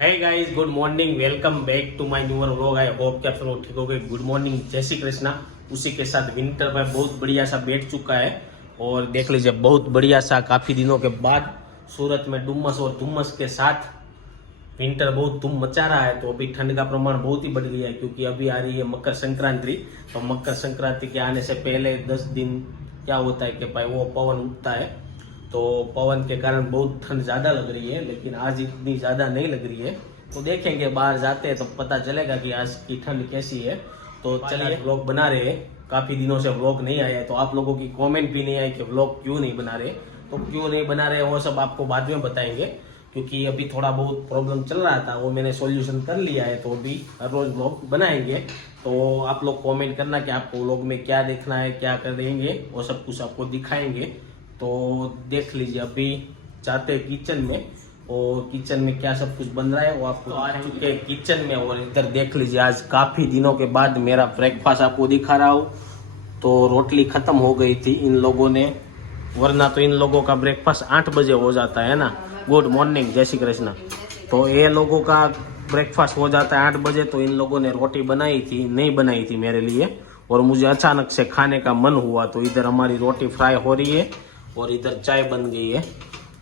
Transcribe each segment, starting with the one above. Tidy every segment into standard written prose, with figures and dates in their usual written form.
Hey guys, good morning. Welcome back to my newer vlog. I hope कि आप सब लोग ठीक हो गए। गुड मॉर्निंग, जय श्री कृष्णा। उसी के साथ विंटर पर बहुत बढ़िया सा बैठ चुका है और देख लीजिए बहुत बढ़िया सा काफी दिनों के बाद सूरत में डुम्मस और धुम्मस के साथ विंटर बहुत धूम मचा रहा है। तो अभी ठंड का प्रमाण बहुत ही बढ़ गया है क्योंकि अभी आ रही है मकर संक्रांति। तो मकर संक्रांति के आने से पहले 10 दिन क्या होता है कि भाई वो पवन उठता है, तो पवन के कारण बहुत ठंड ज़्यादा लग रही है, लेकिन आज इतनी ज़्यादा नहीं लग रही है। तो देखेंगे, बाहर जाते हैं तो पता चलेगा कि आज की ठंड कैसी है। तो चलिए व्लॉग बना रहे हैं। काफ़ी दिनों से व्लॉग नहीं आया है, तो आप लोगों की कमेंट भी नहीं आई कि व्लॉग क्यों नहीं बना रहे। तो क्यों नहीं बना रहे वो सब आपको बाद में बताएंगे, क्योंकि अभी थोड़ा बहुत प्रॉब्लम चल रहा था, वो मैंने सॉल्यूशन कर लिया है। तो अभी हर रोज़ व्लॉग बनाएंगे। तो आप लोग कमेंट करना कि आपको व्लॉग में क्या देखना है, क्या करेंगे, वो सब कुछ आपको दिखाएंगे। तो देख लीजिए, अभी जाते हैं किचन में और किचन में क्या सब कुछ बन रहा है वो आपको आ चुके हैं किचन में। और इधर देख लीजिए, आज काफ़ी दिनों के बाद मेरा ब्रेकफास्ट आपको दिखा रहा हूँ। तो रोटली ख़त्म हो गई थी इन लोगों ने, वरना तो इन लोगों का ब्रेकफास्ट 8 बजे हो जाता है ना। गुड मॉर्निंग, जय श्री कृष्ण। तो ये लोगों का ब्रेकफास्ट हो जाता है 8 बजे। तो इन लोगों ने रोटी बनाई थी, नहीं बनाई थी मेरे लिए, और मुझे अचानक से खाने का मन हुआ। तो इधर हमारी रोटी फ्राई हो रही है और इधर चाय बन गई है।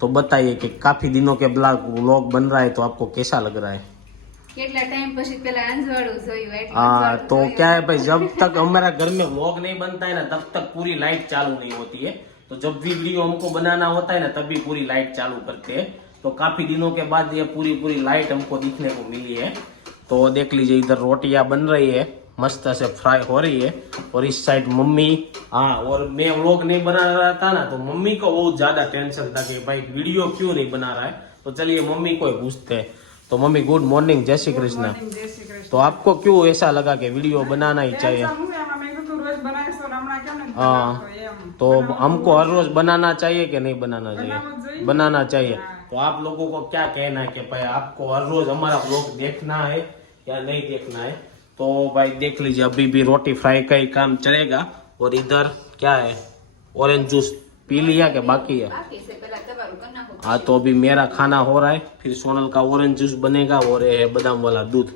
तो बताइए कि काफी दिनों के व्लॉग बन रहा है, तो आपको कैसा लग रहा है? हाँ, तो क्या है भाई, जब तक हमारा घर में व्लॉग नहीं बनता है ना, तब तक पूरी लाइट चालू नहीं होती है। तो जब भी वीडियो हमको बनाना होता है ना, तभी पूरी लाइट चालू करते हैं। तो काफी दिनों के बाद ये पूरी लाइट हमको दिखने को मिली है। तो देख लीजिए, इधर रोटियां बन रही है, मस्त से फ्राई हो रही है। और इस साइड मम्मी, हाँ, और मैं व्लॉग नहीं बना रहा था ना, तो मम्मी को बहुत ज्यादा टेंशन था कि भाई वीडियो क्यों नहीं बना रहा है। तो चलिए मम्मी को पूछते हैं। तो मम्मी, गुड मॉर्निंग, जय श्री कृष्ण। तो आपको क्यों ऐसा लगा कि वीडियो बनाना ही चाहिए? हाँ, तो हमको हर रोज बनाना चाहिए कि नहीं बनाना चाहिए? बनाना चाहिए। तो आप लोगों को क्या कहना है कि भाई आपको हर रोज हमारा व्लॉग देखना है या नहीं देखना है? तो भाई देख लीजिए, अभी भी रोटी फ्राई का ही काम चलेगा। और इधर क्या है, ऑरेंज जूस पी लिया कि बाकी है? हाँ, तो अभी मेरा खाना हो रहा है, फिर सोनल का ऑरेंज जूस बनेगा और ये है बादाम वाला दूध।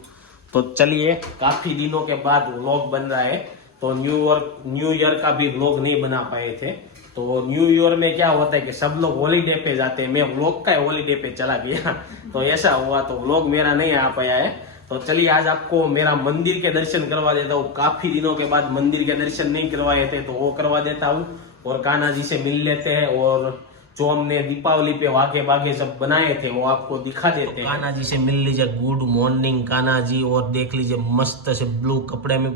तो चलिए, काफी दिनों के बाद व्लॉग बन रहा है। तो न्यू ईयर का भी व्लॉग नहीं बना पाए थे। तो न्यू ईयर में क्या होता है कि सब लोग हॉलीडे पे जाते हैं, मैं व्लॉग का हॉलीडे पे चला गया। तो ऐसा हुआ, तो व्लॉग मेरा नहीं आ पाया है। तो चलिए, आज आपको मेरा मंदिर के दर्शन करवा देता हूँ। काफी दिनों के बाद मंदिर के दर्शन नहीं करवाए थे, तो वो करवा देता हूँ। और कान्हा जी से मिल लेते हैं, और जो हमने दीपावली पे वागे बागे सब बनाए थे वो आपको दिखा देते हैं। कान्हा जी से मिल लीजिए। Good morning Kanha ji. और देख लीजिए, मस्त से ब्लू कपड़े में,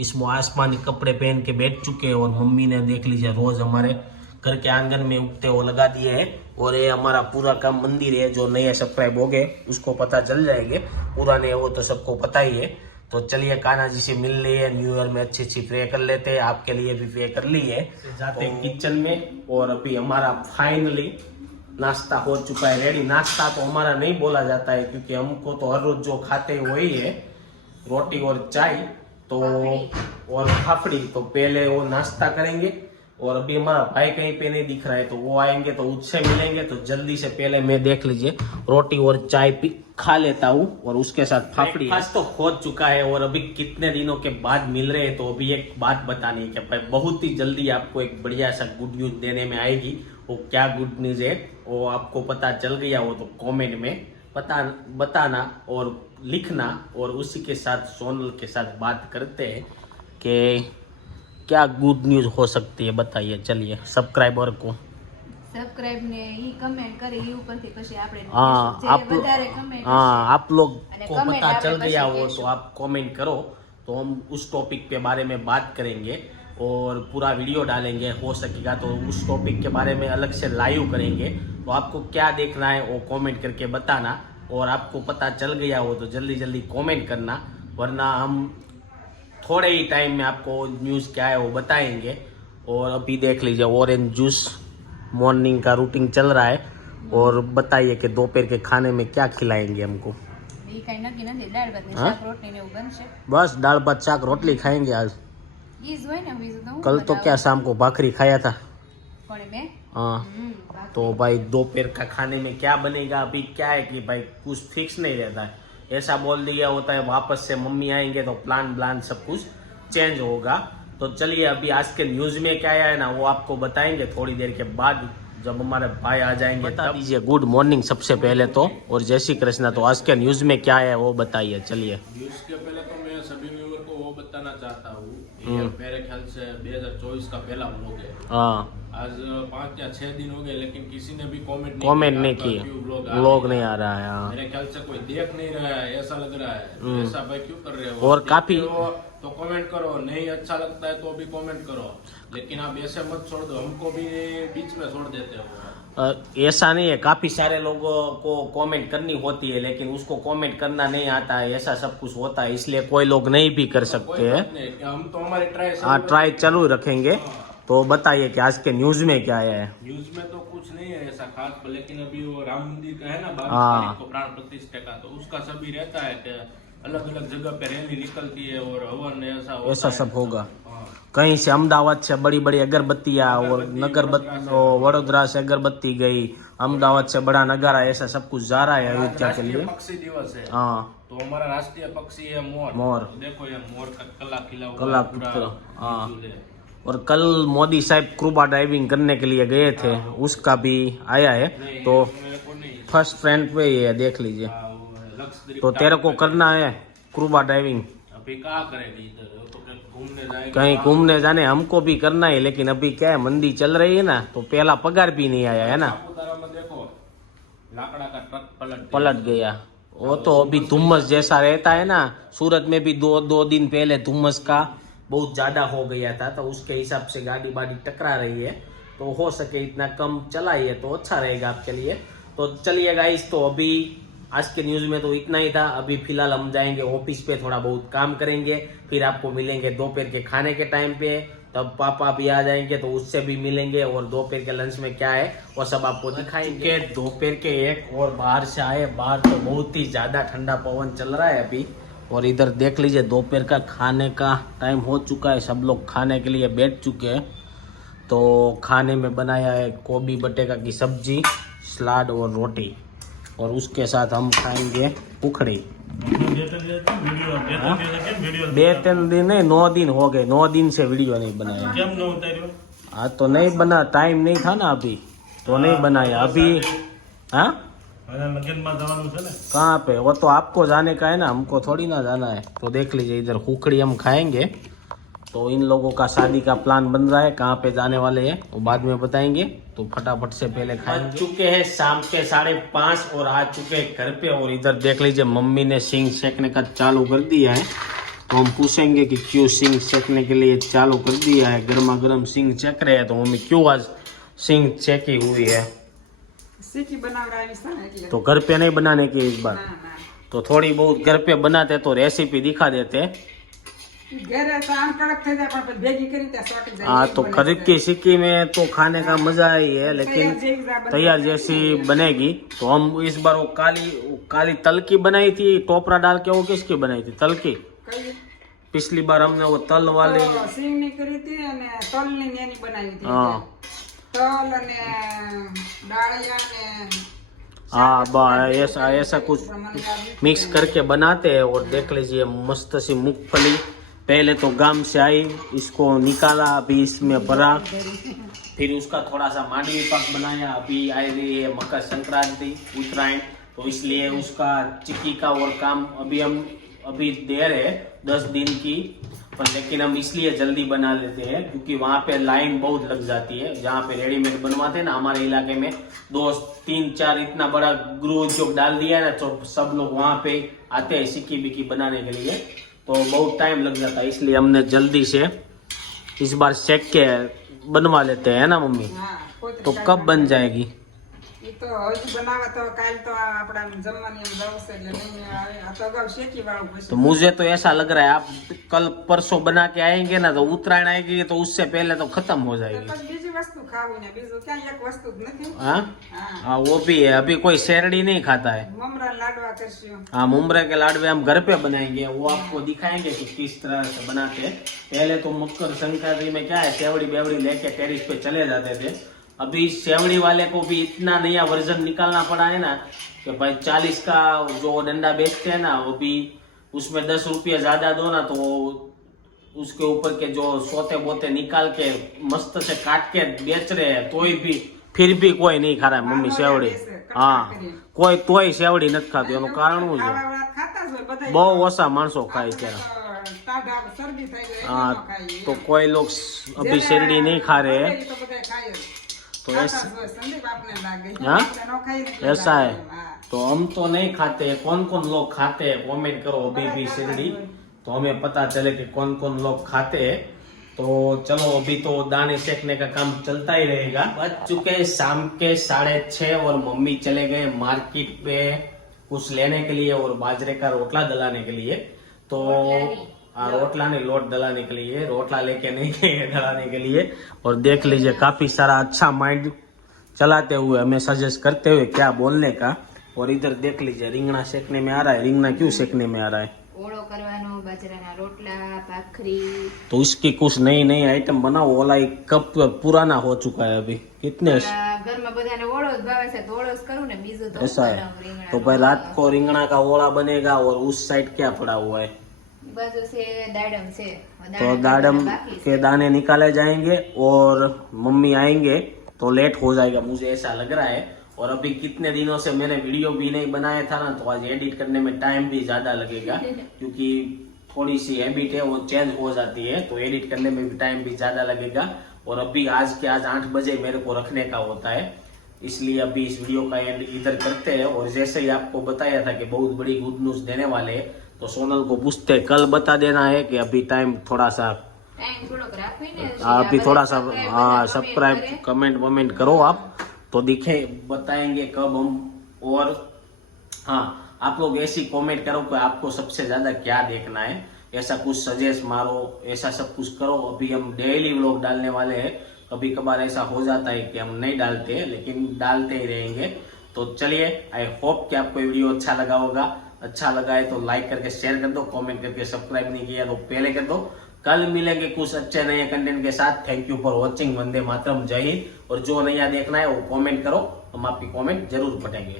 इसमें आसमानी कपड़े पहन के बैठ चुके हैं। और मम्मी ने देख लीजिए रोज हमारे घर के आंगन में उगते वो लगा दिए है। और ये हमारा पूरा का मंदिर है। जो नए सब्सक्राइब हो गए उसको पता चल जाएंगे, पुराने वो तो सबको पता ही है। तो चलिए, कान्हा जी से मिल लिए, न्यू ईयर में अच्छी प्रे कर लेते हैं। आपके लिए भी प्रे कर ली है। जाते हैं किचन में। और अभी हमारा फाइनली नाश्ता हो चुका है रेडी। नाश्ता तो हमारा नहीं बोला जाता है, क्योंकि हमको तो हर रोज जो खाते हैं वही है, रोटी और चाय तो और फाफड़ी। तो पहले वो नाश्ता करेंगे। और अभी हमारा भाई कहीं पे नहीं दिख रहा है, तो वो आएंगे तो उससे मिलेंगे। तो जल्दी से पहले मैं देख लीजिए रोटी और चाय पी खा लेता हूँ, और उसके साथ फाफड़ी। आज तो हो चुका है और अभी कितने दिनों के बाद मिल रहे हैं। तो अभी एक बात बतानी है कि भाई बहुत ही जल्दी आपको एक बढ़िया सा गुड न्यूज देने में आएगी। वो क्या गुड न्यूज है वो आपको पता चल गया हो तो कॉमेंट में बताना और लिखना। और उसी के साथ सोनल के साथ बात करते हैं कि क्या गुड न्यूज हो सकती है, बताइए। चलिए, सब्सक्राइबर को સબસ્ક્રાઇબ ને ઈ કમેન્ટ કરે ઈ ઉપરથી પછી આપણે आप लोग को पता चल गया हो तो आप कमेंट करो, तो हम उस टॉपिक के बारे में बात करेंगे और पूरा वीडियो डालेंगे। हो सकेगा तो उस टॉपिक के बारे में अलग से लाइव करेंगे। तो आपको क्या देखना है वो कमेंट करके बताना। और आपको पता चल गया हो तो जल्दी जल्दी कमेंट करना, वरना हम थोड़े ही टाइम में आपको न्यूज़ क्या है वो बताएंगे। और अभी देख लीजिए, ऑरेंज जूस मॉर्निंग का रूटीन चल रहा है। और बताइए कि दोपहर के खाने में क्या खिलाएंगे हमको? ઈ કઈ નક્કી નથી, દાળ ભાત ને શાક રોટલી ને એવું બનશે। बस दाल भात शाक रोटली खाएंगे आज। ઈ જ હોય ને, બીજું તો હું कल तो क्या शाम को भाखरी खाया था? કોણે મેં? हाँ तो भाई दोपहर का खाने में क्या बनेगा अभी क्या है कि भाई कुछ फिक्स नहीं रहता है, ऐसा बोल दिया होता है वापस से मम्मी आएंगे तो प्लान सब कुछ चेंज होगा। तो चलिए अभी आज के न्यूज में क्या है ना वो आपको बताएंगे थोड़ी देर के बाद जब हमारे भाई आ जाएंगे। बता दीजिए गुड मॉर्निंग सबसे पहले तो और जय श्री कृष्ण। तो आज के न्यूज में क्या है वो बताइए। चलिए न्यूज के पहले तो मैं सभी व्यूअर को वो बताना चाहता हूँ, ये मेरे ख्याल से 2024 का पहला व्लॉग है। हाँ आज 5 या 6 दिन हो गए लेकिन किसी ने भी कमेंट नहीं किया, व्लॉग नहीं आ रहा है। हाँ मेरे ख्याल से कोई देख नहीं रहा है, ऐसा लग रहा है। ऐसा भाई क्यों कर रहे हो? और काफी तो कमेंट करो, नहीं अच्छा लगता है तो भी कमेंट करो, लेकिन आप ऐसे मत छोड़ दो, हमको भी बीच में छोड़ देते हो। ऐसा नहीं है, काफी सारे लोगों को कमेंट करनी होती है लेकिन उसको कमेंट करना नहीं आता है, ऐसा सब कुछ होता है, इसलिए कोई लोग नहीं भी कर सकते हैं। हम तो हमारी ट्राई चालू रखेंगे। तो बताइए कि आज के न्यूज में क्या है। न्यूज में तो कुछ नहीं है ऐसा खास, लेकिन अभी वो राम मंदिर का है ना 22 हाँ। तारीख को प्राण प्रतिष्ठा का, तो उसका सभी रहता है कि अलग अलग जगह पे रैली निकलती है और हवन ऐसा सब होगा। हाँ। कहीं से अहमदाबाद से बड़ी बड़ी अगरबत्तियां और वडोदरा से अगरबत्ती गई, अहमदाबाद से बड़ा नगारा, ऐसा सब कुछ जा रहा है अयोध्या के लिए। पक्षी दिवस है। हाँ तो हमारा राष्ट्रीय पक्षी है मोर। मोर। देखो ये मोर का कला खिला हुआ कला पूरा चित्र, हाँ। झूले। और कल मोदी साहब स्कूबा डाइविंग करने के लिए गए थे, उसका भी आया है। तो मेरे को नहीं, फर्स्ट फ्रेंड पे ही है, देख लीजिए। लक्षद्वीप तो तेरे को करना है स्कूबा डाइविंग, अभी कहाँ करेगी इधर, तो घूमने जाएंगे कहीं घूमने जाने, हमको भी करना है लेकिन अभी क्या है मंदी चल रही है ना, तो पहला पगार भी नहीं आया है ना। सापुतारा में देखो लाकड़ा का ट्रक पलट गया, वो तो अभी धुम्मस जैसा रहता है ना। सूरत में भी दो दिन पहले धुम्मस का बहुत ज्यादा हो गया था, तो उसके हिसाब से गाड़ी बाड़ी टकरा रही है, तो हो सके इतना कम चलाइए तो अच्छा रहेगा आपके लिए। तो चलिए गाइस, तो अभी आज के न्यूज में तो इतना ही था। अभी फिलहाल हम जाएंगे ऑफिस पे, थोड़ा बहुत काम करेंगे, फिर आपको मिलेंगे दोपहर के खाने के टाइम पे, तब पापा भी आ जाएंगे तो उससे भी मिलेंगे और दोपहर के लंच में क्या है वो सब आपको दिखाएंगे। दोपहर के 1 और बाहर से आए, बाहर तो बहुत ही ज्यादा ठंडा पवन चल रहा है अभी। और इधर देख लीजिए दोपहर का खाने का टाइम हो चुका है, सब लोग खाने के लिए बैठ चुके हैं। तो खाने में बनाया है गोभी बटेका की सब्जी, सलाद और रोटी, और उसके साथ हम खाएंगे उखड़ी। 2-3 दिन नहीं, 9 दिन हो गए, 9 दिन से वीडियो नहीं बनाया। हाँ तो नहीं बना, टाइम नहीं था ना अभी, तो नहीं बनाया अभी। हाँ कहाँ पे, वो तो आपको जाने का है ना, हमको थोड़ी ना जाना है। तो देख लीजिए इधर खुखड़ी हम खाएंगे। तो इन लोगों का शादी का प्लान बन रहा है, कहाँ पे जाने वाले हैं वो बाद में बताएंगे। तो फटाफट से पहले खाएंगे। बज चुके हैं शाम के 5:30 और आ चुके हैं घर पे। और इधर देख लीजिए मम्मी ने सिंग सेकने का चालू कर दिया है। तो हम पूछेंगे कि क्यों सिंग सेकने के लिए चालू कर दिया है, गर्मा गर्म सिंग सेक रहे हैं। तो मम्मी क्यों आज सिंग सेकी हुई है? तो घर पे नहीं बनाने की इस बार, तो थोड़ी बहुत घर पे बनाते तो रेसिपी दिखा देते। हाँ तो खरीद की सिक्की में तो खाने का मजा ही है, लेकिन तैयार जैसी बनेगी। तो हम इस बार वो काली तल की बनाई थी, टोपरा डाल के, वो किसकी बनाई थी? तल की। पिछली बार हमने वो तल वाली हाँ ऐसा कुछ मिक्स करके बनाते हैं। और देख लीजिए मस्त सी मूंगफली, पहले तो गांव से आई, इसको निकाला, अभी इसमें भरा, फिर उसका थोड़ा सा मांडवी पाक बनाया। अभी आ रही है मकर संक्रांति, उत्तरायण, तो इसलिए उसका चिक्की का और काम अभी देर है 10 दिन की, पर लेकिन हम इसलिए जल्दी बना लेते हैं क्योंकि वहाँ पे लाइन बहुत लग जाती है। जहाँ पे रेडीमेड बनवाते हैं ना, हमारे इलाके में 2-3-4 इतना बड़ा गृह उद्योग डाल दिया है ना, तो सब लोग वहाँ पे आते हैं सिक्की बिक्की बनाने के लिए, तो बहुत टाइम लग जाता है। इसलिए हमने जल्दी से इस बार सेक के बनवा लेते हैं ना मम्मी। तो कब बन जाएगी? તો હજી બનાવે તો કાલ તો આપણા જમવાની એમ જવશે એટલે નહીં આવે, આ તો અગાઉ શેકી વાળું પછી। तो मुझे तो ऐसा लग रहा है आप कल परसों बना के आएंगे ना, तो उत्तरायण आएगी तो उससे पहले तो खत्म हो जाएगी। પછી બીજી વસ્તુ ખાવી ને, બીજું ક્યાં એક વસ્તુ જ નથી। हाँ हाँ वो भी है, अभी कोई शेरड़ी नहीं खाता है। મમરા લાડવા કરશું। हाँ मुमरे के लाडवे हम घर पे बनाएंगे, वो आपको दिखाएंगे कि किस तरह से बनाते हैं। पहले तो मकर संक्रांति में क्या है, सेवड़ी बेवड़ी लेके टेरिस पे चले जाते थे, अभी सेवड़ी वाले को भी इतना नया वर्जन निकालना पड़ा है ना कि भाई 40 का जो डंडा बेचते हैं ना, वो भी उसमें 10 रुपये ज्यादा दो ना तो उसके ऊपर के जो सोते बोते निकाल के मस्त से काट के बेच रहे हैं, तो भी फिर भी कोई नहीं खा रहा है मम्मी सेवड़ी। हाँ, कोई तोय सेवड़ी નથી ખાતી। એનું કારણ શું છે? બહુ ઓછા માણસો ખાય છે। हाँ, तो कोई लोग अभी शेरडी नहीं खा रहे हैं, तो हाँ ऐसा है। तो हम तो नहीं खाते, कौन कौन लोग खाते हैं कमेंट करो अभी भी शेरडी, तो हमें पता चले कि कौन कौन लोग खाते हैं। तो चलो अभी तो दाने सेकने का काम चलता ही रहेगा। बज चुके शाम के 6:30 और मम्मी चले गए मार्केट पे कुछ लेने के लिए और बाजरे का रोटला दलाने के लिए। तो रोटला नहीं, लोट दलाने के लिए, रोटला लेके नहीं गए दलाने के लिए। और देख लीजिए काफी सारा अच्छा माइंड चलाते हुए हमें सजेस्ट करते हुए क्या बोलने का। और इधर देख लीजिए રીંગણા सेकने में आ रहा है। રીંગણા क्यों सेकने में आ रहा है? ઓળો કરવાનો, બાજરાના રોટલા, ભાખરી। तो इसकी कुछ नई नई आइटम बनाओ। वाला एक कप पुराना हो चुका है अभी। कितने ઘરમાં બધાને ઓળો જ ભાવે છે તો ઓળો જ કરું ને, બીજું તો ऐसा है? तो भाई रात को રીંગણા का ओला बनेगा। और उस साइड क्या पड़ा हुआ है? બાજુ છે દાડમ છે, तो दाडम બાકી के दाने निकाले जाएंगे और मम्मी आएंगे तो लेट हो जाएगा, मुझे ऐसा लग रहा है। और अभी कितने दिनों से मैंने वीडियो भी नहीं बनाया था ना, तो आज एडिट करने में टाइम भी ज्यादा लगेगा क्योंकि थोड़ी सी हैबिट है वो चेंज हो जाती है, तो एडिट करने में भी टाइम भी ज्यादा लगेगा। और अभी आज 8 बजे मेरे को रखने का होता है, इसलिए अभी इस वीडियो का एंड इधर करते हैं। और जैसे ही आपको बताया था कि बहुत बड़ी गुड न्यूज देने वाले हैं, तो सोनल को पूछते कल बता देना है कि अभी टाइम थोड़ा सा ટાઈમ થોડોક રાખવી ને, अभी थोड़ा सा हाँ બધા सब्सक्राइब comment कमेंट वमेंट करो आप, तो दिखे बताएंगे कब हम। और हाँ, आप लोग ऐसी कमेंट करो कि आपको सबसे ज्यादा क्या देखना है, ऐसा कुछ सजेस्ट मारो, ऐसा सब कुछ करो। अभी हम डेली व्लॉग डालने वाले हैं, कभी कभार ऐसा हो जाता है कि हम नहीं डालते हैं, लेकिन डालते ही रहेंगे। तो चलिए, आई होप कि आपको ये वीडियो अच्छा लगा होगा। अच्छा लगा है तो लाइक करके शेयर कर दो, कमेंट करके सब्सक्राइब नहीं किया तो पहले कर दो। कल मिलेंगे कुछ अच्छे नए कंटेंट के साथ। Thank you for watching. वंदे मातरम, जय हिंद। और जो नया देखना है वो कमेंट करो, हम आपकी कमेंट जरूर पढ़ेंगे।